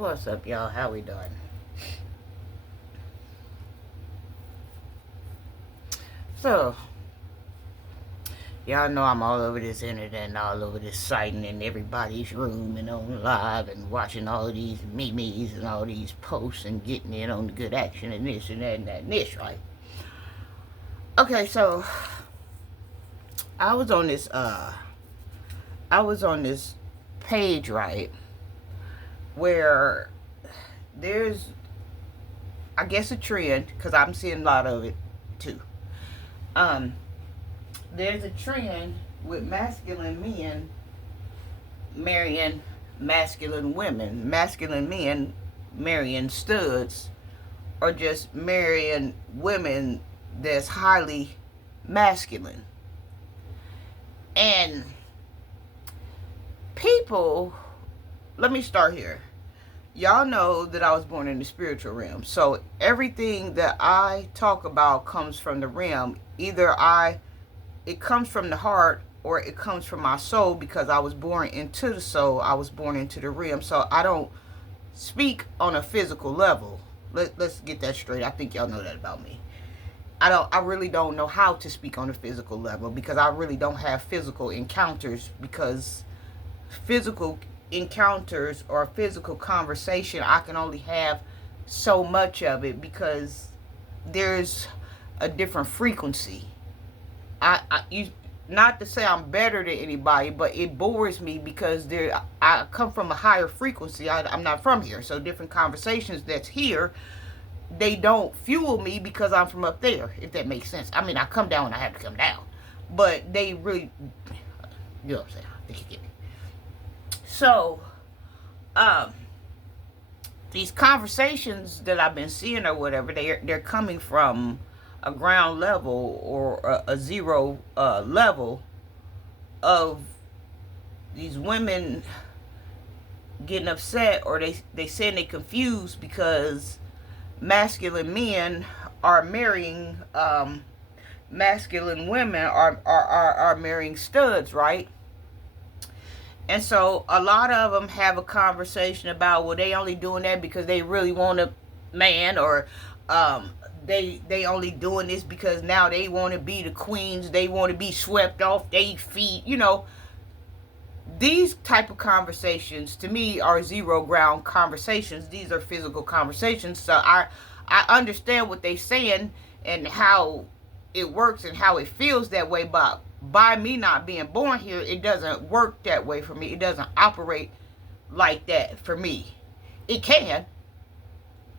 What's up, y'all? How we doing? So, y'all know I'm all over this internet and all over this site and in everybody's room and on live and watching all of these memes and all these posts and getting in on the good action and this and that and that and this, right? Okay, so I was on this page, right, where there's, I guess, a trend, because I'm seeing a lot of it too. There's a trend with masculine men marrying masculine women, masculine men marrying studs, or just marrying women that's highly masculine. And people, let me start here. Y'all know that I was born in the spiritual realm. So everything that I talk about comes from the realm. Either it comes from the heart or it comes from my soul, because I was born into the soul. I was born into the realm. So I don't speak on a physical level. Let's get that straight. I think y'all know that about me. I really don't know how to speak on a physical level, because I really don't have physical encounters, because physical encounters or physical conversation, I can only have so much of it, because there's a different frequency. Not to say I'm better than anybody, but it bores me because I come from a higher frequency. I'm not from here, so different conversations that's here, they don't fuel me because I'm from up there, if that makes sense. I mean, I come down when I have to come down, but they really, you know what I'm saying? I think you get me. So, these conversations that I've been seeing or whatever, they're coming from a ground level or a zero level of these women getting upset, or they saying they confused because masculine men are marrying masculine women are marrying studs, right? And so a lot of them have a conversation about, well, they only doing that because they really want a man, or they only doing this because now they want to be the queens, they want to be swept off their feet, These type of conversations to me are zero ground conversations. These are physical conversations. So I understand what they're saying and how it works and how it feels that way, but by me not being born here, it doesn't work that way for me. It doesn't operate like that for me. It can,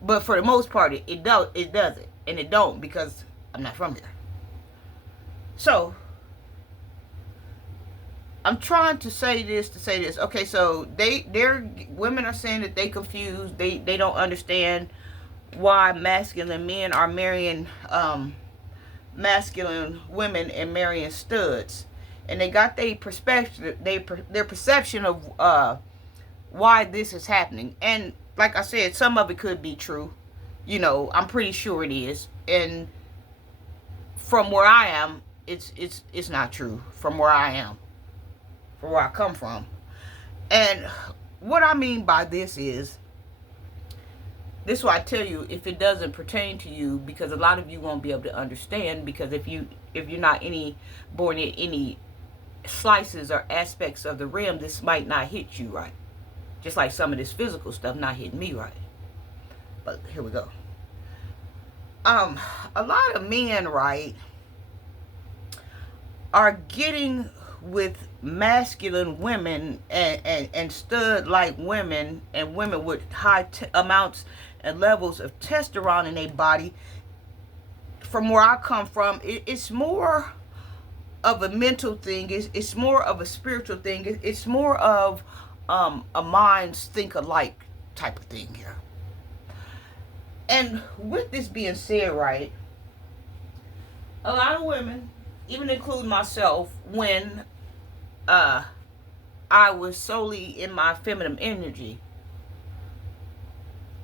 but for the most part, it doesn't, and it don't, because I'm not from there. So I'm trying to say this. Okay, so their women are saying that they confused. They don't understand why masculine men are marrying masculine women and marrying studs, and they got their perspective, their perception of why this is happening. And like I said, some of it could be true. I'm pretty sure it is. And from where I am, it's not true. From where I am, from where I come from. And what I mean by this is why I tell you, if it doesn't pertain to you, because a lot of you won't be able to understand, because if you're not born in any slices or aspects of the realm, this might not hit you right. Just like some of this physical stuff not hitting me right. But here we go. A lot of men, right, are getting with masculine women and stud like women, and women with high amounts and levels of testosterone in their body. From where I come from, it's more of a mental thing. It's more of a spiritual thing. It's more of a minds think alike type of thing here. And with this being said, right, a lot of women, even including myself, when I was solely in my feminine energy,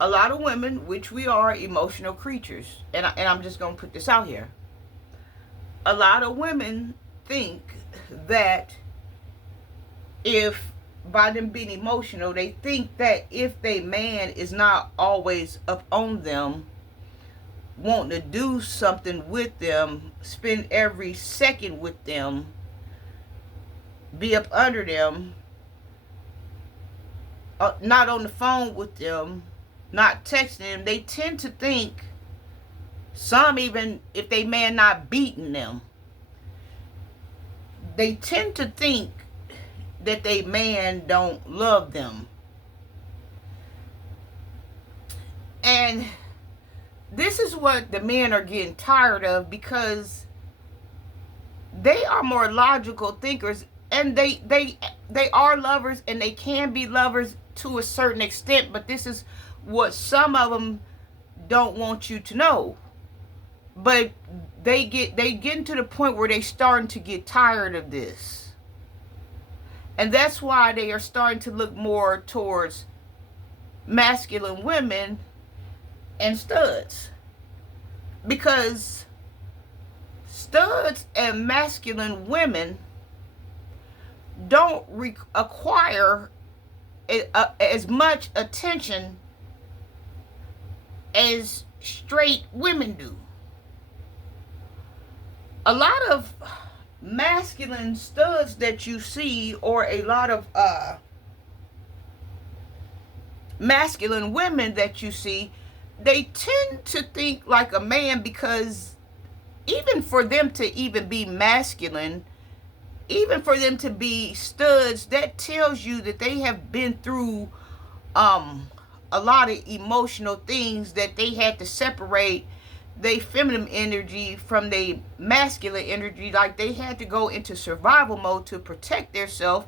a lot of women, which we are emotional creatures, and I'm just going to put this out here, a lot of women think that if by them being emotional, they think that if they man is not always up on them, wanting to do something with them, spend every second with them, be up under them, not on the phone with them, not texting them, they tend to think, some even if they man not beating them, they tend to think that they man don't love them. And this is what the men are getting tired of, because they are more logical thinkers, and they are lovers, and they can be lovers to a certain extent, but this is what some of them don't want you to know. But they getting to the point where they starting to get tired of this. And that's why they are starting to look more towards masculine women and studs. Because studs and masculine women don't acquire as much attention as straight women do. A lot of masculine studs that you see, or a lot of masculine women that you see, they tend to think like a man, because even for them to even be masculine, even for them to be studs, that tells you that they have been through a lot of emotional things, that they had to separate their feminine energy from their masculine energy. Like, they had to go into survival mode to protect themselves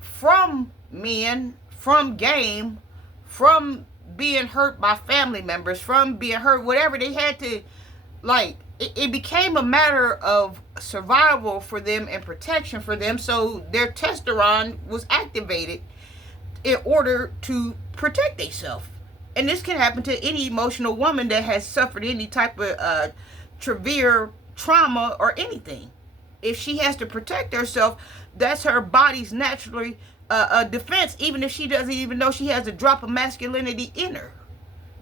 from men, from game, from being hurt by family members, from being hurt, whatever. They had to, like, it became a matter of survival for them and protection for them. So their testosterone was activated in order to protect themselves. And this can happen to any emotional woman that has suffered any type of severe trauma or anything. If she has to protect herself, that's her body's naturally defense, even if she doesn't even know she has a drop of masculinity in her.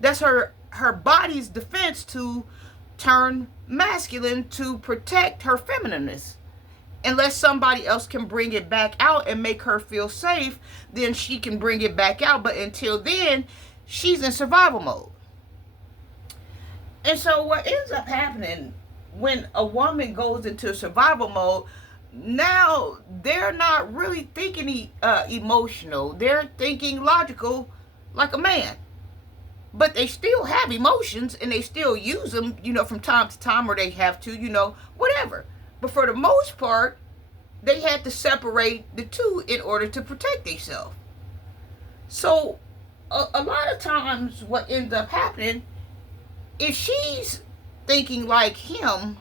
That's her body's defense to turn masculine, to protect her feminineness. Unless somebody else can bring it back out and make her feel safe, then she can bring it back out. But until then, she's in survival mode. And so what ends up happening when a woman goes into survival mode, now they're not really thinking emotional. They're thinking logical like a man. But they still have emotions, and they still use them, from time to time, or they have to, whatever. But for the most part, they had to separate the two in order to protect themselves. So a lot of times what ends up happening, if she's thinking like him,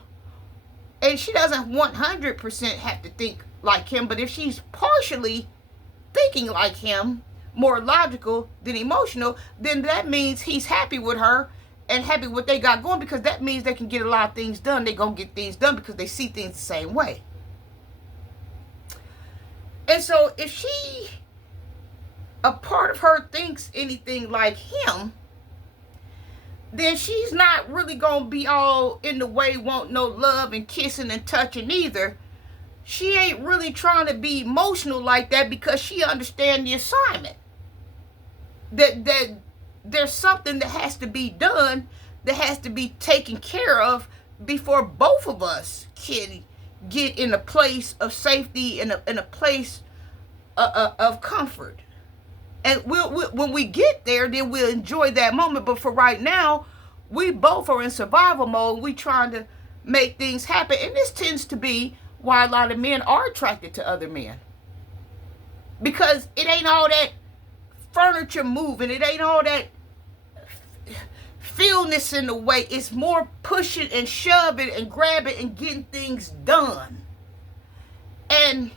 and she doesn't 100% have to think like him, but if she's partially thinking like him, more logical than emotional, then that means he's happy with her and happy with what they got going, because that means they can get a lot of things done. They're going to get things done because they see things the same way. And so if she, a part of her, thinks anything like him, then she's not really going to be all in the way, want no love and kissing and touching either. She ain't really trying to be emotional like that, because she understands the assignment. That there's something that has to be done, that has to be taken care of before both of us can get in a place of safety, in a place of comfort. And when we get there, then we'll enjoy that moment. But for right now, we both are in survival mode. We trying to make things happen. And this tends to be why a lot of men are attracted to other men. Because it ain't all that furniture moving. It ain't all that feelness in the way. It's more pushing and shoving and grabbing and getting things done. And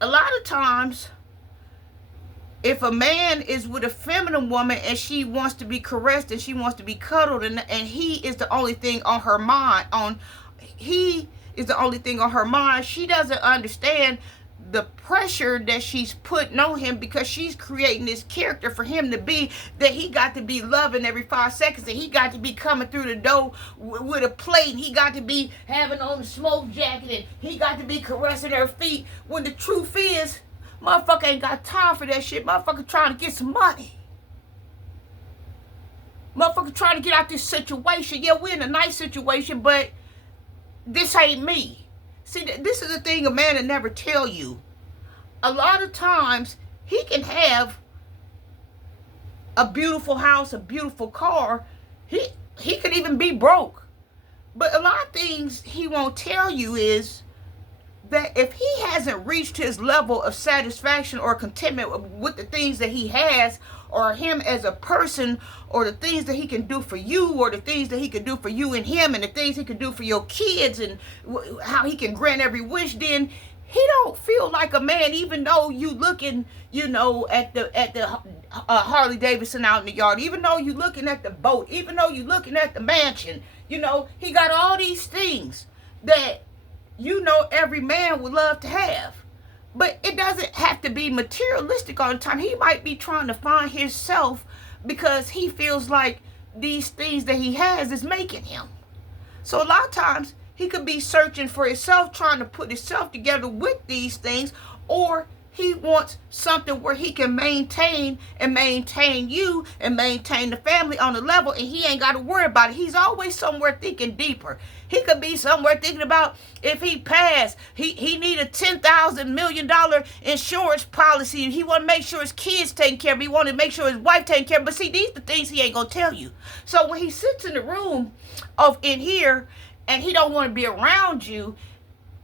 a lot of times, if a man is with a feminine woman and she wants to be caressed and she wants to be cuddled, and he is the only thing on her mind, she doesn't understand the pressure that she's putting on him, because she's creating this character for him to be, that he got to be loving every 5 seconds, and he got to be coming through the door with a plate, and he got to be having on a smoke jacket, and he got to be caressing her feet, when the truth is, motherfucker ain't got time for that shit. Motherfucker trying to get some money. Motherfucker trying to get out this situation. Yeah, we're in a nice situation, but this ain't me. See, this is the thing a man will never tell you. A lot of times, he can have a beautiful house, a beautiful car. He could even be broke. But a lot of things he won't tell you is that if he hasn't reached his level of satisfaction or contentment with the things that he has, or him as a person, or the things that he can do for you, or the things that he can do for you and him, and the things he can do for your kids, and how he can grant every wish, then he don't feel like a man, even though you looking, at the Harley Davidson out in the yard, even though you looking at the boat, even though you looking at the mansion, he got all these things that every man would love to have. But it doesn't have to be materialistic all the time. He might be trying to find himself because he feels like these things that he has is making him. So a lot of times he could be searching for himself, trying to put himself together with these things, or he wants something where he can maintain you and maintain the family on a level, and he ain't got to worry about it. He's always somewhere thinking deeper. He could be somewhere thinking about if he passed, he need a $10,000 million insurance policy, and he want to make sure his kids taken care of. He want to make sure his wife taken care of. But see, these are the things he ain't gonna tell you. So when he sits in the room in here, and he don't want to be around you,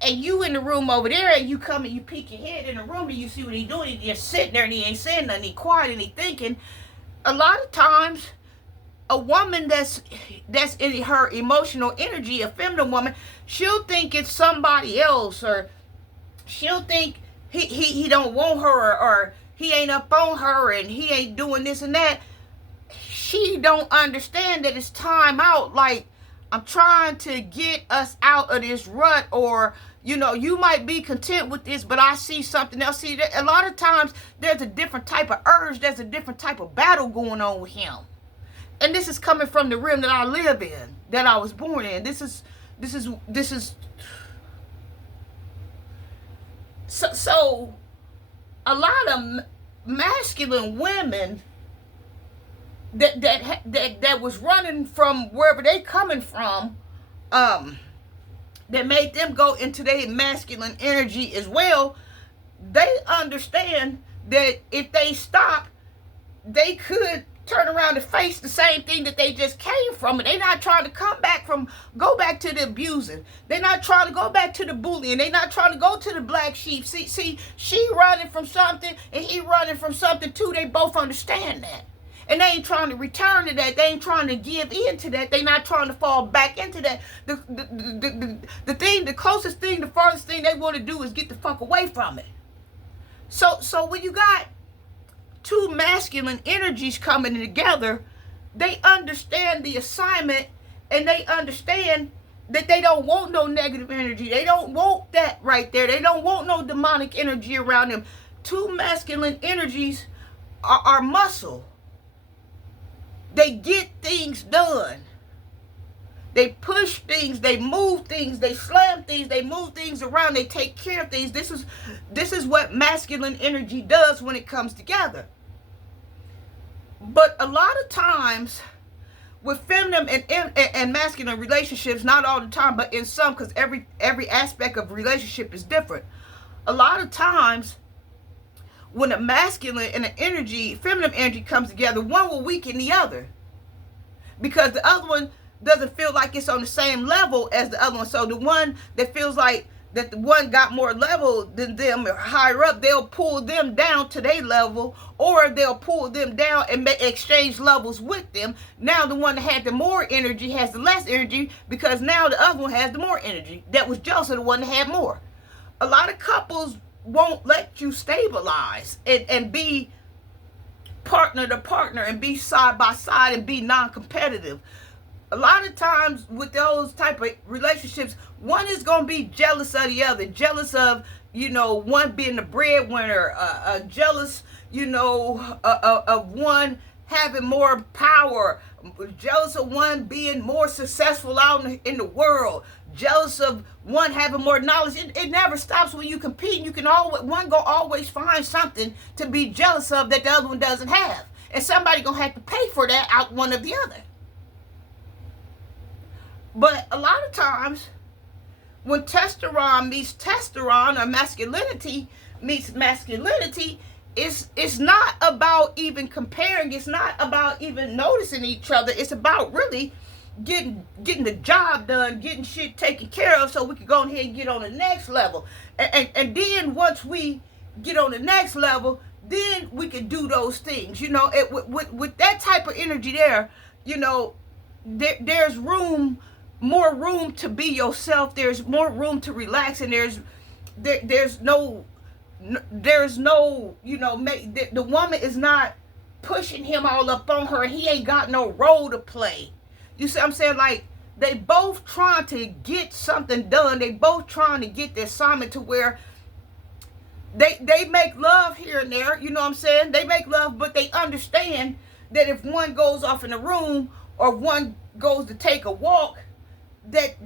and you in the room over there, and you come and you peek your head in the room, and you see what he doing, he's just sitting there, and he ain't saying nothing, he quiet, and he thinking. A lot of times, a woman that's in her emotional energy, a feminine woman, she'll think it's somebody else, or she'll think he don't want her, or he ain't up on her, and he ain't doing this and that. She don't understand that it's time out. Like, I'm trying to get us out of this rut, or you might be content with this, but I see something else. See, a lot of times there's a different type of urge, there's a different type of battle going on with him. And this is coming from the realm that I live in, that I was born in. This is so a lot of masculine women that was running from wherever they coming from, that made them go into their masculine energy as well. They understand that if they stop, they could turn around and face the same thing that they just came from. And they're not trying to go back to the abusing. They're not trying to go back to the bullying. They're not trying to go to the black sheep. See, she running from something, and he running from something too. They both understand that. And they ain't trying to return to that. They ain't trying to give in to that. They not trying to fall back into that. The closest thing, the farthest thing they want to do is get the fuck away from it. So when you got two masculine energies coming together, they understand the assignment, and they understand that they don't want no negative energy. They don't want that right there. They don't want no demonic energy around them. Two masculine energies are muscle. They get things done. They push things, they move things, they slam things, they move things around, they take care of things. This is what masculine energy does when it comes together. But a lot of times with feminine and masculine relationships, not all the time, but in some, because every aspect of relationship is different. A lot of times when a masculine and an feminine energy comes together, one will weaken the other, because the other one doesn't feel like it's on the same level as the other one. So the one that feels like that the one got more level than them or higher up, they'll pull them down to their level, or they'll pull them down and exchange levels with them. Now the one that had the more energy has the less energy, because now the other one has the more energy. That was jealous of the one that had more. A lot of couples won't let you stabilize and be partner to partner and be side by side and be non-competitive. A lot of times with those type of relationships, one is going to be jealous of the other, jealous of one being the breadwinner, jealous, of one having more power, jealous of one being more successful out in the world, jealous of one having more knowledge. It never stops when you compete. You can always find something to be jealous of that the other one doesn't have, and somebody gonna have to pay for that out one of the other. But a lot of times, when testosterone meets testosterone, or masculinity meets masculinity, it's not about even comparing. It's not about even noticing each other. It's about really getting the job done, getting shit taken care of, so we can go ahead and get on the next level. And then once we get on the next level, then we can do those things. With that type of energy there, there's more room to be yourself. There's more room to relax, and there's no the woman is not pushing him all up on her. He ain't got no role to play. You see what I'm saying? Like, they both trying to get something done. They both trying to get the assignment to where they make love here and there. You know what I'm saying? They make love, but they understand that if one goes off in a room or one goes to take a walk, that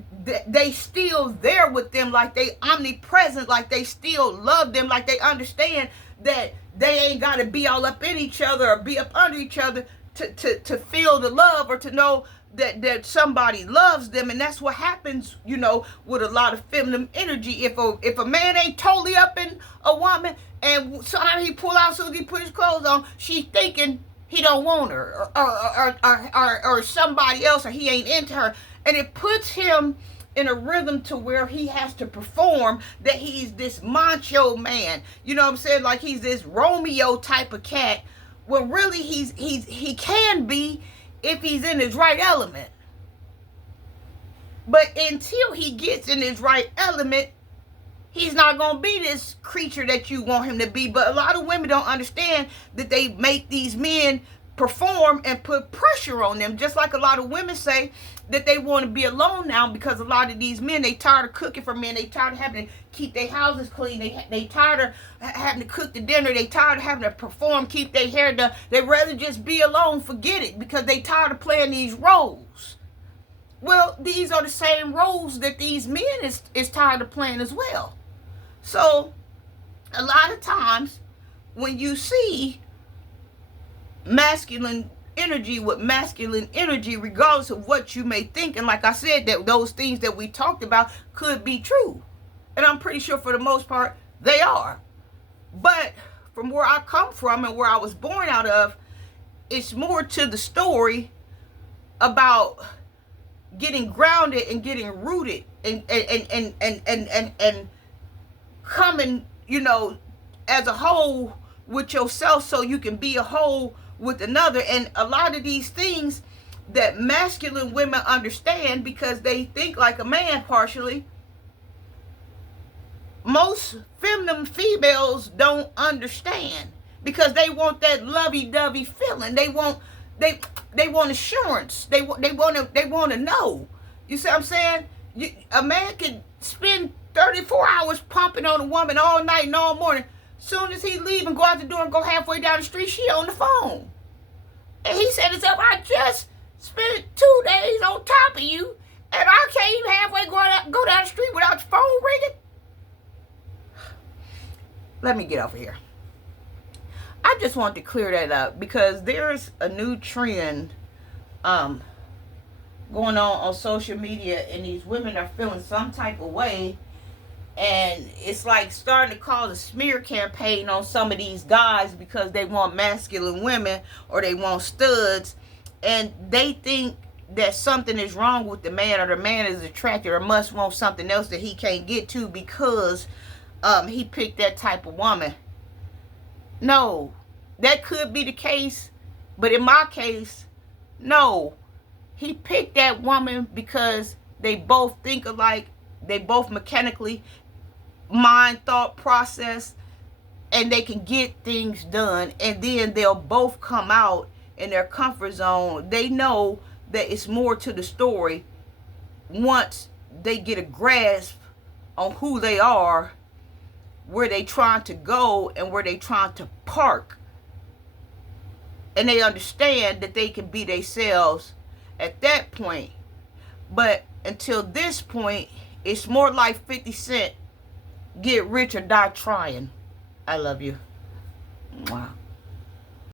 they still there with them, like they omnipresent, like they still love them, like they understand that they ain't got to be all up in each other or be up under each other to feel the love, or to know that somebody loves them. And that's what happens, with a lot of feminine energy. If a man ain't totally up in a woman, and somehow he pull out, so he put his clothes on, she's thinking he don't want her, or somebody else, or he ain't into her. And it puts him in a rhythm to where he has to perform that he's this macho man. You know what I'm saying? Like he's this Romeo type of cat. When really he can be if he's in his right element. But until he gets in his right element, he's not going to be this creature that you want him to be. But a lot of women don't understand that they make these men perform and put pressure on them. Just like a lot of women say that they want to be alone now, because a lot of these men, they tired of cooking for men. They tired of having to keep their houses clean. They tired of having to cook the dinner. They tired of having to perform, keep their hair done. They rather just be alone, forget it, because they tired of playing these roles. Well, these are the same roles that these men is tired of playing as well. So a lot of times when you see masculine energy with masculine energy, regardless of what you may think, and like I said, that those things that we talked about could be true, and I'm pretty sure for the most part they are. But from where I come from and where I was born out of, it's more to the story about getting grounded and getting rooted and coming, as a whole with yourself, so you can be a whole with another. And a lot of these things that masculine women understand, because they think like a man partially, most feminine females don't understand, because they want that lovey-dovey feeling. They want assurance. They want to know. You see what I'm saying? A man can spend 34 hours pumping on a woman all night and all morning. Soon as he leave and go out the door and go halfway down the street, she on the phone. And he said himself, I just spent 2 days on top of you, and I can't even halfway go down the street without your phone ringing. Let me get over here. I just want to clear that up, because there's a new trend going on social media, and these women are feeling some type of way, and it's like starting to cause a smear campaign on some of these guys because they want masculine women or they want studs, and they think that something is wrong with the man, or the man is attracted or must want something else that he can't get to because he picked that type of woman. No, that could be the case, but in my case, no. He picked that woman because they both think alike, they both mechanically mind thought process, and they can get things done, and then they'll both come out in their comfort zone. They know that it's more to the story once they get a grasp on who they are where they trying to go and where they trying to park. And they understand that they can be themselves at that point. But until this point, it's more like 50 Cent, get rich or die trying. I love you. Wow.